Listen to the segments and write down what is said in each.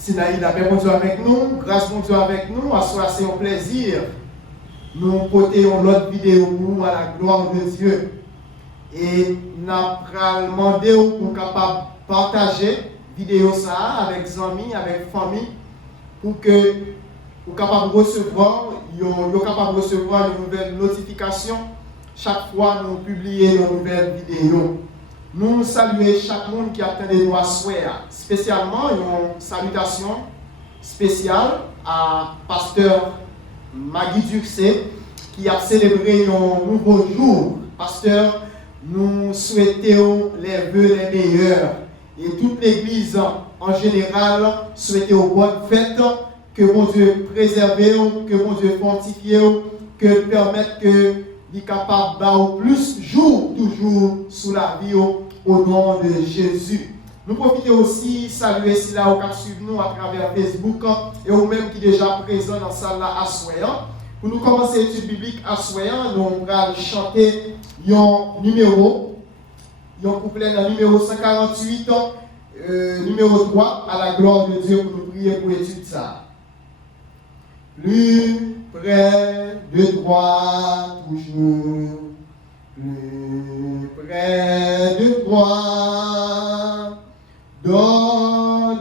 Sinaï, la paix mon Dieu avec nous, grâce mon Dieu avec nous, à soi c'est un plaisir. Nous portons l'autre vidéo pour à la gloire de Dieu. Et nous avons demandé pour capable partager vidéo ça avec amis, avec famille, pour que vous capable recevoir, capable recevoir une nouvelle notification chaque fois nous publions une nouvelle vidéo. Nous saluons chaque monde qui attend de nous à souhait, spécialement une salutation spéciale à pasteur Magui Durcé qui a célébré un nouveau jour. Pasteur, nous souhaitons les vœux les meilleurs et toute l'église en général souhaite aux bonnes fêtes, que mon Dieu préserve, que mon Dieu fortifie, que permette que il capable de plus jour toujours sous la vie au nom de Jésus. Nous profitons aussi saluer si là au suivre nous à travers Facebook et ou même qui déjà présent dans la salle là à Soyan. Pour nous commencer l'étude biblique à Soyan, nous allons chanter un numéro, un couplet dans numéro 148, numéro 3 à la gloire de Dieu pour nous prier pour l'étude ça. Plus près de toi toujours, plus près de toi, donne-moi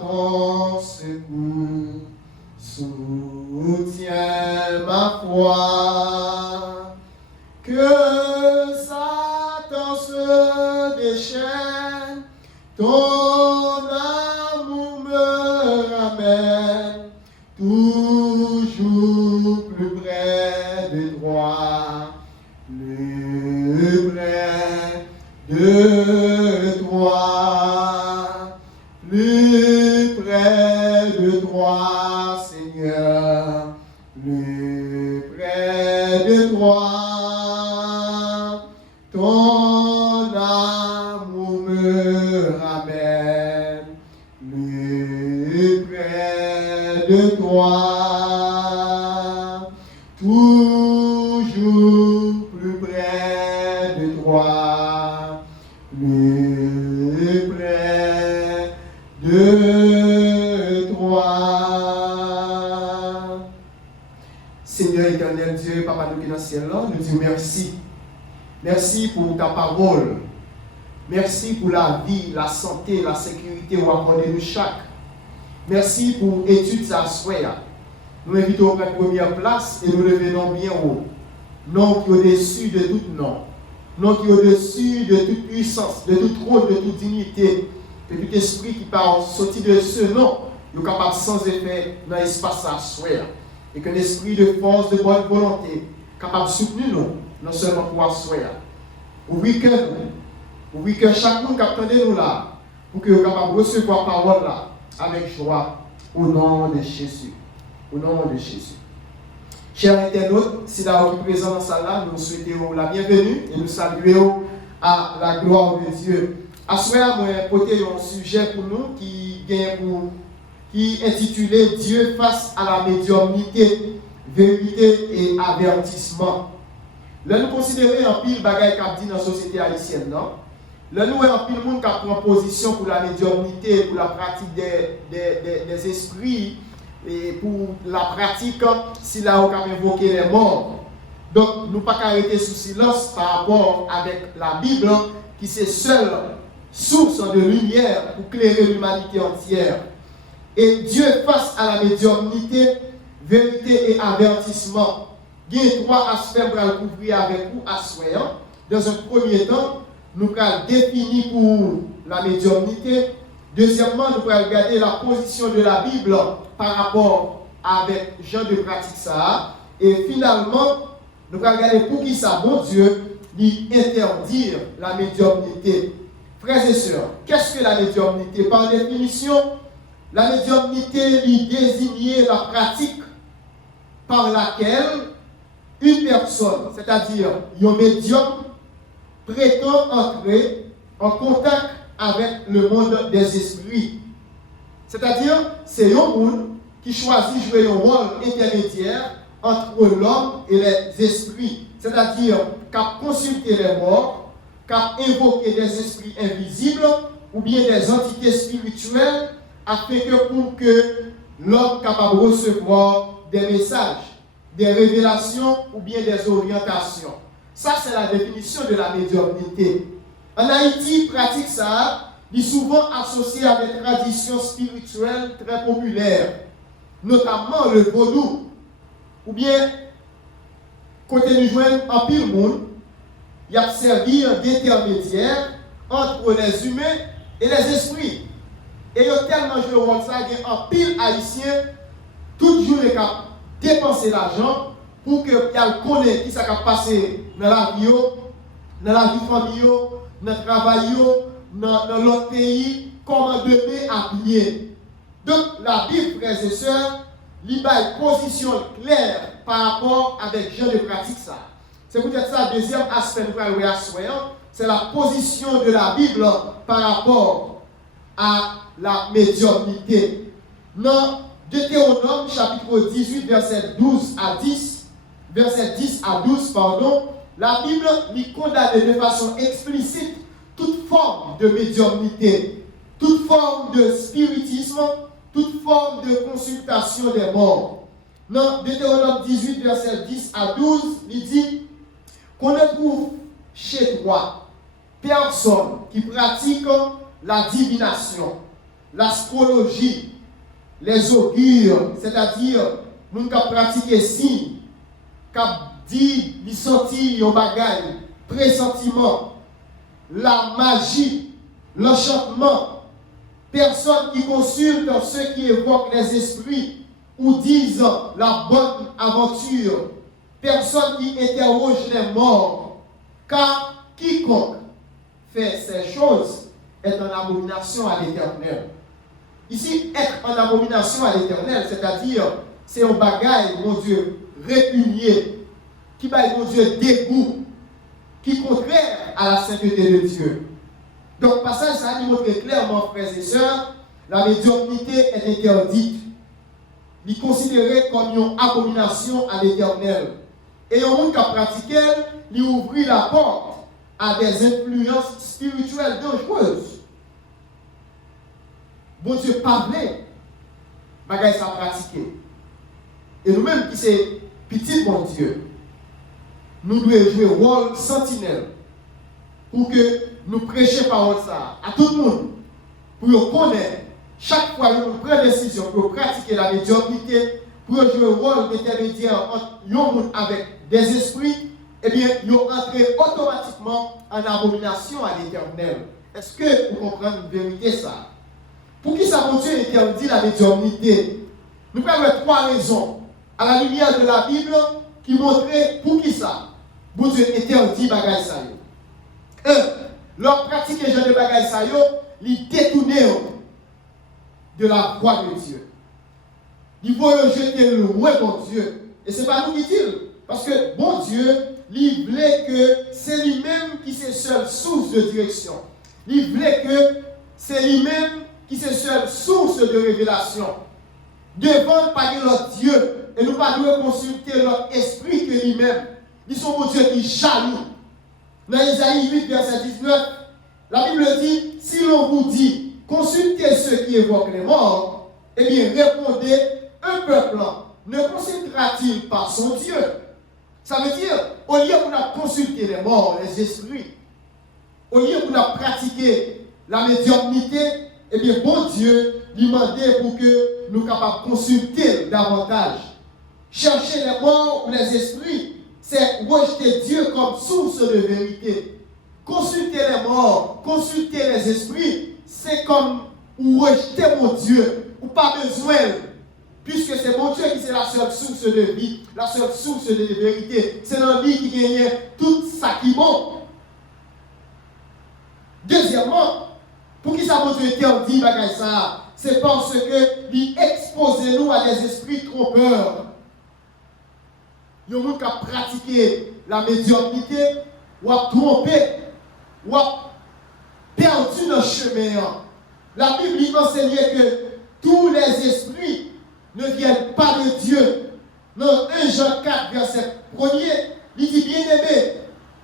ton secours, soutiens ma foi, que Satan se déchaîne, ton amour me ramène toujours plus près de toi, plus près de toi, plus près de toi, Seigneur, plus près de toi, ton amour me ramène, plus près de toi, toujours plus près de toi, plus près de toi. Seigneur éternel Dieu, Papa nous qui est dans le ciel, nous disons merci. Merci pour ta parole. Merci pour la vie, la santé, la sécurité où accordé nous chaque. Merci pour l'étude à soi. Nous invitons à la première place et nous levons bien haut. Nom qui est au-dessus de tout nom. Nom qui est au-dessus de toute puissance, de tout trône, de toute dignité. De tout esprit qui part sorti de ce nom, nous sommes capables sans effet dans l'espace à soi. Et qu'un esprit de force, de bonne volonté, capable de soutenir nous, non seulement pour soi. Ouvrez cœur nous. Ouvrez que chaque monde qui attendait nous là, pour que nous soyons capables de recevoir la parole là, avec joie, au nom de Jésus. Au nom de Jésus. Chers internautes, si là qui est présent dans cette salle, nous souhaitons la bienvenue et nous saluons à la gloire de Dieu. À ce moment, je vais porter un sujet pour nous qui est intitulé Dieu face à la médiumnité, vérité et avertissement. Là, nous considérons un pile bagaille qu'a dit dans la société haïtienne, non? Là, nous avons un pile monde qui prend position pour la médiumnité, pour la pratique des esprits et pour la pratique, si là, on a invoqué les morts. Donc, nous ne pouvons pas arrêter sous silence par rapport avec la Bible, qui c'est seule source de lumière pour éclairer l'humanité entière. Et Dieu face à la médiumnité, vérité et avertissement. Il y a trois aspects pour le couvrir avec vous à soi. Dans un premier temps, nous allons définir pour la médiumnité. Deuxièmement, nous allons regarder la position de la Bible par rapport avec Jean de pratique ça. Et finalement, nous allons regarder pour qui ça, bon Dieu, lui interdire la médiumnité. Frères et sœurs, qu'est-ce que la médiumnité? Par définition, la médiumnité lui désignait la pratique par laquelle une personne, c'est-à-dire un médium, prétend entrer en contact avec le monde des esprits. C'est-à-dire, c'est un monde qui choisit de jouer un rôle intermédiaire entre l'homme et les esprits. C'est-à-dire, qu'à consulter les morts, qu'à invoquer des esprits invisibles ou bien des entités spirituelles afin que pour que l'homme capable de recevoir des messages, des révélations ou bien des orientations. Ça, c'est la définition de la médiumnité. En Haïti, pratique ça est souvent associée à des traditions spirituelles très populaires, notamment le vaudou, ou bien, côté nous joindre en pile monde, il y a servi d'intermédiaire entre les humains et les esprits. Et il y a tellement joué rôle ça, il y a un pile haïtien, tout jour les cap dépenser l'argent pour que y'all connaisse qui ça va passer dans la vie, dans la vie familiale, dans le travail, dans l'autre pays, comment donner à bien. Donc la Bible, frères et sœurs, il y a une position claire par rapport avec gens de pratique ça. C'est peut-être ça le deuxième aspect que nous allons voir, c'est la position de la Bible par rapport à la médiumnité. Dans Deutéronome chapitre 18, verset 12 à 10, verset 10 à 12, pardon, la Bible lui condamne de façon explicite toute forme de médiumnité, toute forme de spiritisme, toute forme de consultation des morts. Dans Deutéronome 18, verset 10 à 12, il dit qu'on ne trouve chez toi personne qui pratique la divination, l'astrologie, les augures, c'est-à-dire nous qui pratiquons signes, qui dit, qui sorti au bagage, pressentiment, la magie, l'enchantement, personne qui consulte ceux qui évoquent les esprits ou disent la bonne aventure, personne qui interroge les morts, car quiconque fait ces choses est en abomination à l'Éternel. Ici, être en abomination à l'Éternel, c'est-à-dire, c'est un bagage, mon Dieu, répugné, qui va, mon Dieu, dégoût, qui est contraire à la sainteté de Dieu. Donc, passage, ça nous montre clairement, frères et sœurs, la médiumnité est interdite. Il est considéré comme une abomination à l'Éternel. Et au monde qui a pratiqué, il ouvre la porte à des influences spirituelles dangereuses. Bon Dieu, pas vrai, bagay ça pratiquer. Et nous-mêmes qui sommes petits, bon Dieu, nous devons jouer rôle sentinelle pour que nous prêchions parole ça à tout le monde, pour nous connaître chaque fois que nous prenons des décisions pour pratiquer la médiumnité, pour jouer rôle d'intermédiaire entre nous avec des esprits, eh bien, nous entrons automatiquement en abomination à l'Éternel. Est-ce que vous comprenez une vérité ça? Pour qui ça, mon Dieu, interdit la médiumnité? Nous prenons trois raisons à la lumière de la Bible qui montraient pour qui ça, mon Dieu, interdit bagay ça. Leur pratique et genre de bagay ça, ils détournent de la voie de Dieu. Ils vont le jeter loin, mon Dieu. Et ce n'est pas nous qui disons. Parce que, bon Dieu, il voulait que c'est lui-même qui est seule source de direction. Il voulait que c'est lui-même qui est seule source de révélation. Devant pas l'autre Dieu, et nous pas devons consulter l'autre esprit que lui-même. Ils sont mon Dieu qui jaloux. Dans Isaïe 8, verset 19, la Bible dit, si l'on vous dit, consultez ceux qui évoquent les morts, eh bien répondez, un peuple ne consultera-t-il pas son Dieu? Ça veut dire, au lieu qu'on a consulté les morts, les esprits, au lieu qu'on a pratiqué la médiumnité, eh bien, bon Dieu, lui demandait pour que nous soyons capables de consulter davantage. Chercher les morts ou les esprits, c'est rejeter Dieu comme source de vérité. Consulter les morts, consulter les esprits, c'est comme ou rejeter mon Dieu, ou pas besoin, puisque c'est mon Dieu qui est la seule source de vie, la seule source de vérité. C'est dans lui qui gagne tout ça qui est bon. Deuxièmement, pour qui ça mon Dieu interdit ça, c'est parce que lui expose nous à des esprits trompeurs. Il y a des gens qui ont pratiqué la médiumnité, ou a trompé, ou a perdu le chemin. La Bible enseigne que tous les esprits ne viennent pas de Dieu. Dans 1 Jean 4, verset 1er, il dit bien aimé,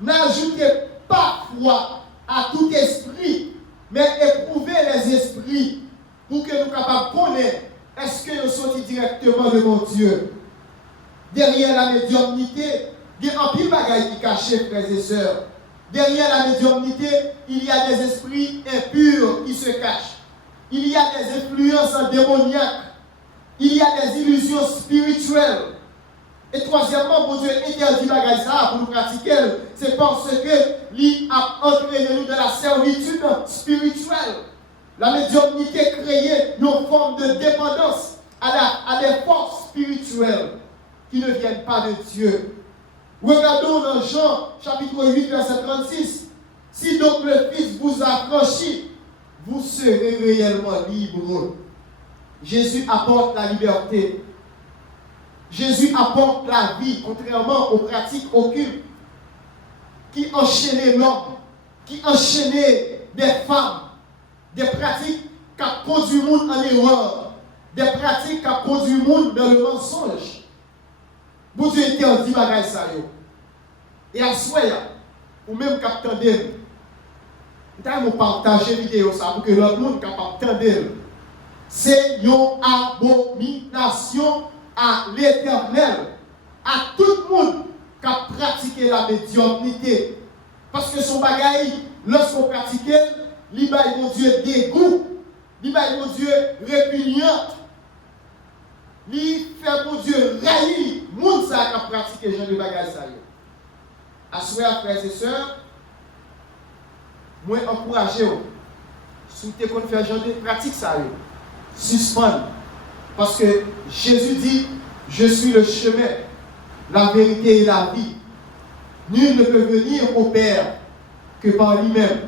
n'ajoutez pas foi à tout esprit, mais éprouvez les esprits pour que nous soyons capables derrière la médiumnité, il y a un pile bagaille qui caché, frères et sœurs. Derrière la médiumnité, il y a des esprits impurs qui se cachent. Il y a des influences démoniaques. Il y a des illusions spirituelles. Et troisièmement, bon Dieu interdit bagaille ça pour nous pratiquer. C'est parce que lui a entraîné nous dans la servitude spirituelle. La médiumnité créée une forme de dépendance à des forces spirituelles qui ne viennent pas de Dieu. Regardons dans Jean chapitre 8, verset 36. Si donc le Fils vous a franchi, vous serez réellement libres. Jésus apporte la liberté. Jésus apporte la vie, contrairement aux pratiques occultes qui enchaînaient l'homme, qui enchaînaient des femmes, des pratiques qui ont conduit le monde en erreur, des pratiques qui ont conduit le monde dans le mensonge. Bon Dieu interdit bagaille ça yo. Et à souhait, ou même capteur d'elle, nous partager vidéo ça pour que l'autre monde capable d'entendre. C'est une abomination à l'Éternel, à tout le monde qui a pratiqué la médiumnité. Parce que son bagaille, lorsqu'on pratique, il va mon Dieu dégoût, il va mon Dieu répugnant, il fait mon Dieu raillir, monde ça qui a pratiqué genre de bagaille ça. À souhait, frères et sœurs, moi encouragez vous, si vous avez fait genre de pratique ça, suspendre. Parce que Jésus dit, je suis le chemin, la vérité et la vie. Nul ne peut venir au Père que par lui-même.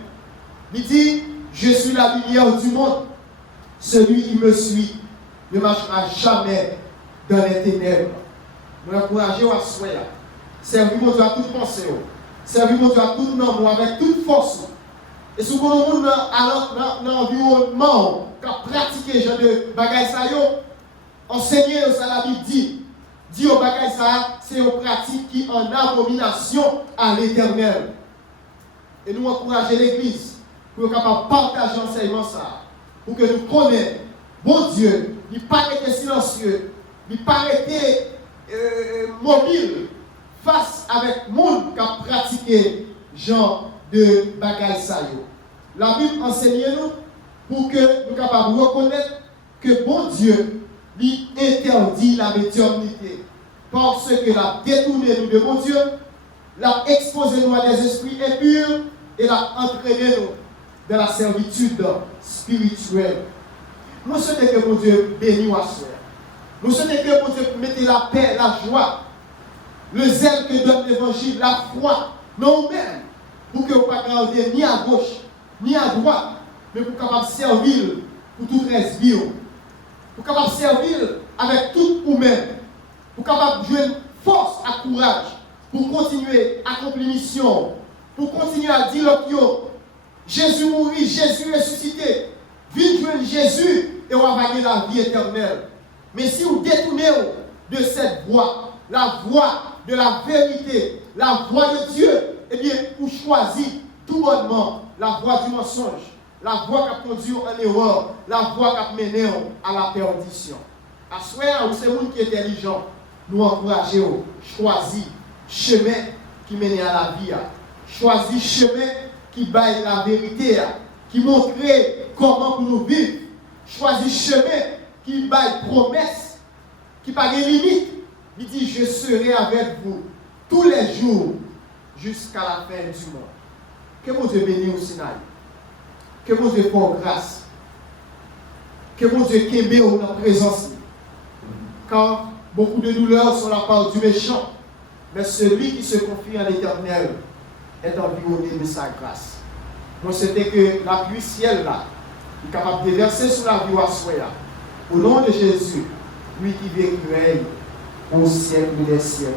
Il dit, je suis la lumière du monde. Celui qui me suit ne marchera jamais dans les ténèbres. Nous encourageons à souhait. Servez-moi Dieu à toute pensée. Servez-moi Dieu à tout nom, avec toute force. Et si vous avez dans l'environnement qui a pratiqué ce genre de bagaille, enseignez ça la Bible dit au bagaille ça, c'est une pratique qui en abomination à l'Éternel. Et nous encourageons l'Église pour être capable de partager l'enseignement ça, pour que nous connaissions, bon Dieu, il n'est pas été silencieux, il n'est pas été mobile face avec le monde qui a pratiqué genre de bagaille ça. La Bible enseigne nous pour que nous soyons capables de reconnaître que bon Dieu lui interdit la médiumnité parce que l'a détourné nous de mon Dieu, l'a exposé nous à des esprits impurs et l'a entraîné nous dans la servitude spirituelle. Nous souhaitons que mon Dieu bénisse à soi. Nous souhaitons que mon Dieu mette la paix, la joie, le zèle que donne l'évangile, la foi, nous-mêmes, pour que vous ne pas garder ni à gauche, ni à droite, mais pour capable servir pour tout reste vie. Pour capable servir avec tout vous-même. Pour capable jouer force à courage, pour continuer à accomplir mission, pour continuer à dire l'opio. Jésus mourit, Jésus ressuscité. Viens jouer Jésus et on va gagner la vie éternelle. Mais si vous détournez de cette voie, la voie de la vérité, la voie de Dieu, eh bien, vous choisissez tout bonnement la voie du mensonge, la voie qui conduit en erreur, la voie qui mène à la perdition. À ce moment où c'est monde qui est intelligent, nous encourageons, choisir chemin qui mène à la vie, choisir chemin qui baille la vérité, qui montre comment pour nous vivre, choisir chemin qui baille promesse, qui n'a pas de limite. Il dit, je serai avec vous tous les jours jusqu'à la fin du monde. Que mon Dieu bénisse au Sinaï. Que mon Dieu fasse grâce. Que mon Dieu kébe dans la présence. Car beaucoup de douleurs sont la part du méchant. Mais celui qui se confie en l'Éternel est environné de sa grâce. Moi, c'était que la pluie ciel là, est capable de verser sur la vie à soi. Au nom de Jésus, lui qui vit et règne au siècle des siècles.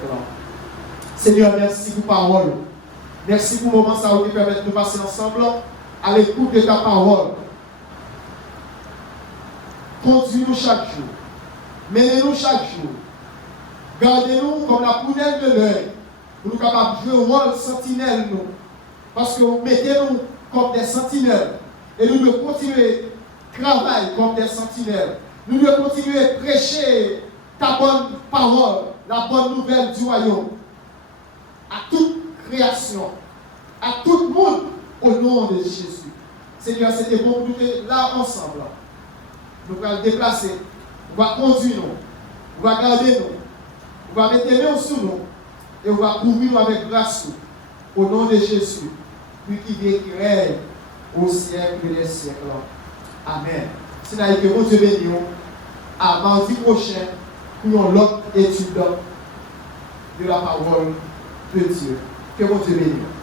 Seigneur, merci pour parole. Merci pour le moment ça nous permet de passer ensemble à l'écoute de ta parole. Conduis-nous chaque jour. Menez-nous chaque jour. Gardez-nous comme la prunelle de l'œil. Pour nous capables de jouer au rôle sentinelle, nous. Parce que vous mettez-nous comme des sentinelles. Et nous devons continuer à travailler comme des sentinelles. Nous devons continuer à prêcher ta bonne parole la bonne nouvelle du royaume à toute création, à tout le monde, au nom de Jésus. Seigneur, c'était bon pour nous là ensemble. Nous allons déplacer, on va conduire nous, on va garder nous, on va mettre les mains sur nous et on va couvrir nous avec grâce au nom de Jésus, lui qui vient qui règne au siècle des siècles. Amen. C'est là que mon Dieu bénisse. À mardi prochain pour une autre étude de la parole de Dieu. Que mon Dieu bénisse.